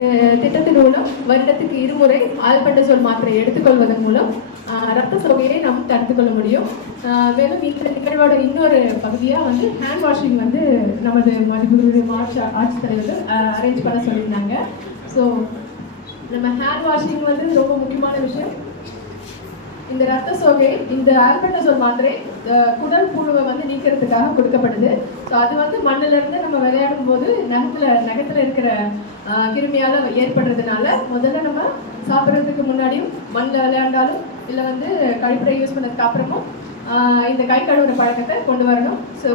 திட்டத்தின் மூலம் வருடத்துக்கு இருமுறை ஆல்பெண்டசோல் மாத்திரை எடுத்துக்கொள்வதன் மூலம் ரத்த சோகையை நாம் தடுத்துக் கொள்ள முடியும். மேலும் இந்த நிகழ்வோட இன்னொரு பகுதியாக வந்து ஹேண்ட் வாஷிங் வந்து நமது மதிப்புடைய ஆட்சித்தலைவர்கள் அரேஞ்ச் பண்ண சொல்லியிருந்தாங்க. ஸோ நம்ம ஹேண்ட் வாஷிங் வந்து ரொம்ப முக்கியமான விஷயம். இந்த ரத்த சோகை, இந்த ஆல்பெண்டசோல் மாத்திரை குடல் புழுவை வந்து நீக்கிறதுக்காக கொடுக்கப்படுது. ஸோ அது வந்து மண்ணிலிருந்து நம்ம விளையாடும் போது நகத்துல இருக்கிற கிருமியால் ஏற்படுறதுனால முதல்ல நம்ம சாப்பிட்றதுக்கு முன்னாடியும் மண்ணில் விளையாண்டாலும் இல்லை வந்து கழிப்பறை யூஸ் பண்ணதுக்கு அப்புறமும் இந்த கை கழுவுற பழக்கத்தை கொண்டு வரணும். ஸோ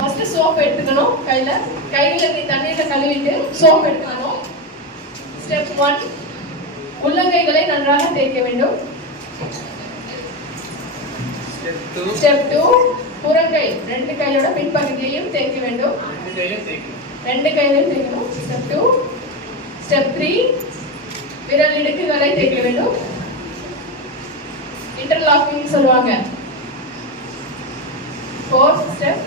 ஃபர்ஸ்ட் சோப் எடுத்துக்கணும். கையில் தண்ணீரை கழுவிட்டு சோப் எடுத்துக்கணும். ஸ்டெப் 1, உள்ளங்கைகளை நன்றாக தேய்க்க வேண்டும். ஸ்டெப் 2, புறங்கை 2 கையோட பின்பகுதியையும் தேய்க்க வேண்டும். 2 கையிலையும் தேய்க்கணும். ஸ்டெப் 2. ஸ்டெப் 3, விரல் இடுக்குகளை தேய்க்க வேண்டும். இன்டர்லாக்கிங் சொல்லுவாங்க. 4th ஸ்டெப்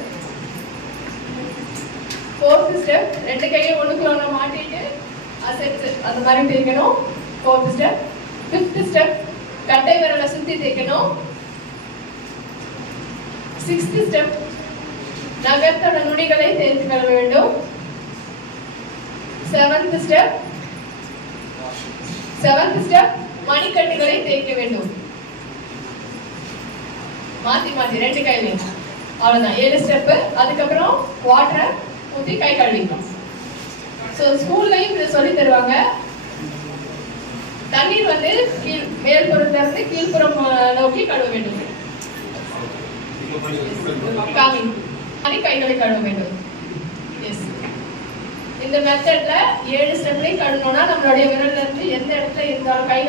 2 கையும் ஒண்ணுக்குள்ள மாட்டிட்டு அசெட்ஸ் அந்த மாதிரி தேய்க்கணும். 4th step. 5th ஸ்டெப், கட்டை விரலை சுத்தி தேய்க்கணும். 6th ஸ்டெப், நகத்தோட நுனிகளை தேய்த்து கழுவ வேண்டும். 7th ஸ்டெப், மணிக்கட்டுகளை தேய்க்க வேண்டும். மாத்தி 2 கையிலையும். அவ்வளவுதான் 7 ஸ்டெப். அதுக்கப்புறம் வாட்டரை ஊற்றி கை கழுவிக்கணும். ஸோ ஸ்கூல்லையும் இதை சொல்லி தருவாங்க. தண்ணீர் வந்து மேல்புறத்துல இருந்து கீழ்ப்புறம் நோக்கி கழுவ வேண்டும். கைகளை கழுவ வேண்டும். இந்த மெத்தட்ல 7 ஸ்டெப்லையும் கழுவணும்னா நம்மளுடைய விரல்ல இருந்து எந்த இடத்துல இருந்தாலும் கை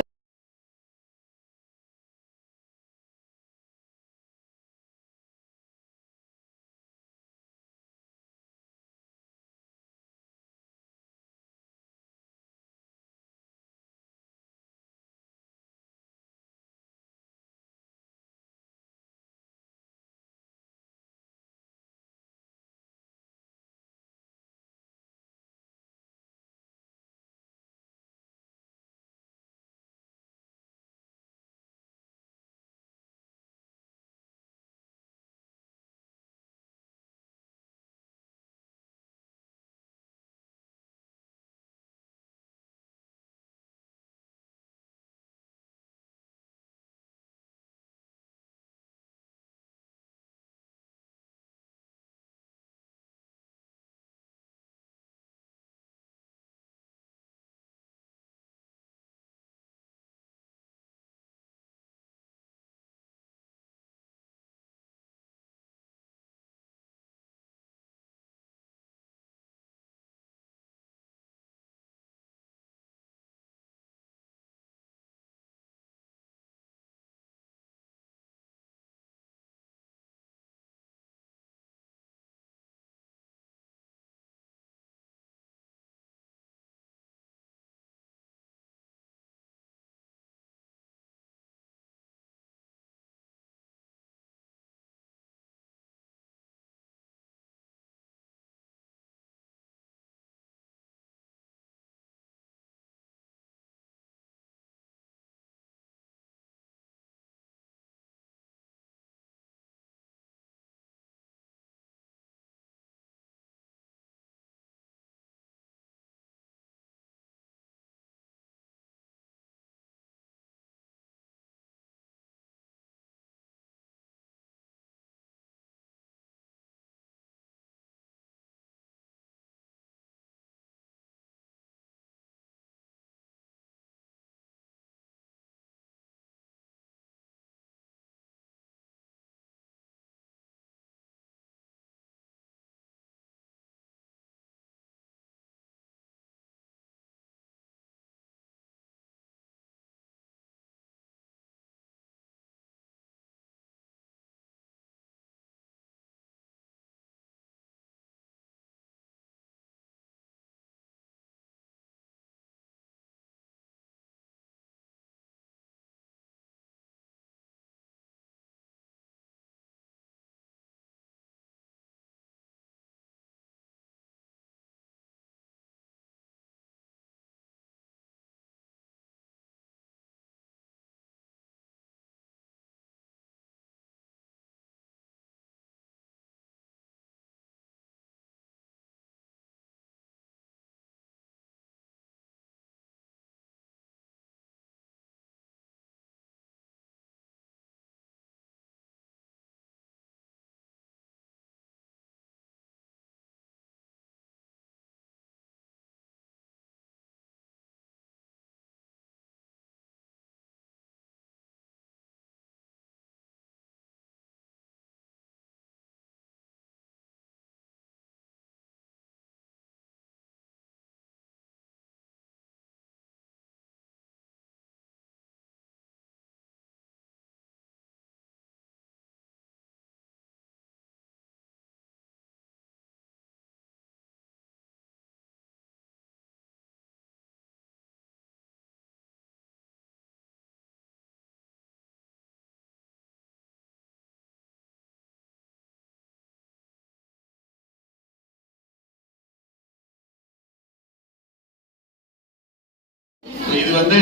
இது வந்து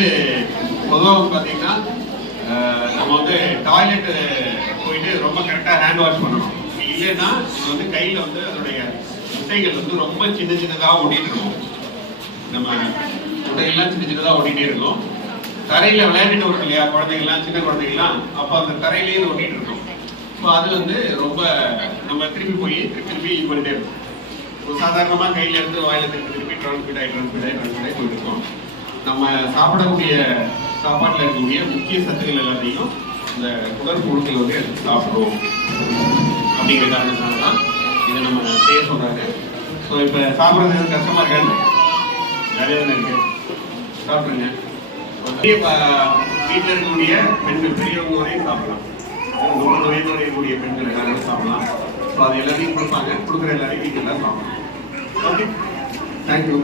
பொதுவாக வந்து பார்த்தீங்கன்னா நம்ம வந்து டாய்லெட் போயிட்டு ரொம்ப கரெக்டாக ஹேண்ட் வாஷ் பண்ணணும். இல்லைன்னா இது வந்து கையில் வந்து அதனுடைய முட்டைகள் வந்து ரொம்ப சின்ன சின்னதாக ஓடிட்டு இருக்கும். நம்ம முட்டைகள்லாம் சின்ன சின்னதாக ஓடிட்டே இருக்கும். தரையில் விளையாடிட்டு வரும் இல்லையா குழந்தைங்கள்லாம், சின்ன குழந்தைங்கள்லாம், அப்போ அந்த தரையிலேயே ஓடிட்டு இருக்கும். ஸோ அது வந்து ரொம்ப நம்ம திருப்பி போய் திருப்பி இது பண்ணிட்டே இருக்கும். ஒரு சாதாரணமாக கையில இருந்து வாயில திருப்பி ட்ரான்ஸ்மிட் ஆகி போயிட்டு இருக்கோம். நம்ம சாப்பிடக்கூடிய சாப்பாட்டில் இருக்கக்கூடிய முக்கிய சத்துக்கள் எல்லாத்தையும் இந்த குடற்புழுக்கள் வந்து எடுத்து சாப்பிடுவோம் அப்படிங்கிற காரணத்தினால தான் இதை நம்ம செய்ய சொல்றாங்க. ஸோ இப்போ சாப்பிட்றது கஷ்டமா இருக்காது, நிறைய தானே இருக்கு, சாப்பிடுங்க. வீட்டில் இருக்கக்கூடிய பெண்கள் பெரியவங்க வரையும் சாப்பிடலாம். 30 வயது வரை இருக்கக்கூடிய பெண்கள் எல்லாரும் சாப்பிடலாம். ஸோ அது எல்லாத்தையும் கொடுப்பாங்க, கொடுக்குற எல்லாரையும் வீட்டில் எல்லாம் சாப்பிடலாம். Okay, thank you.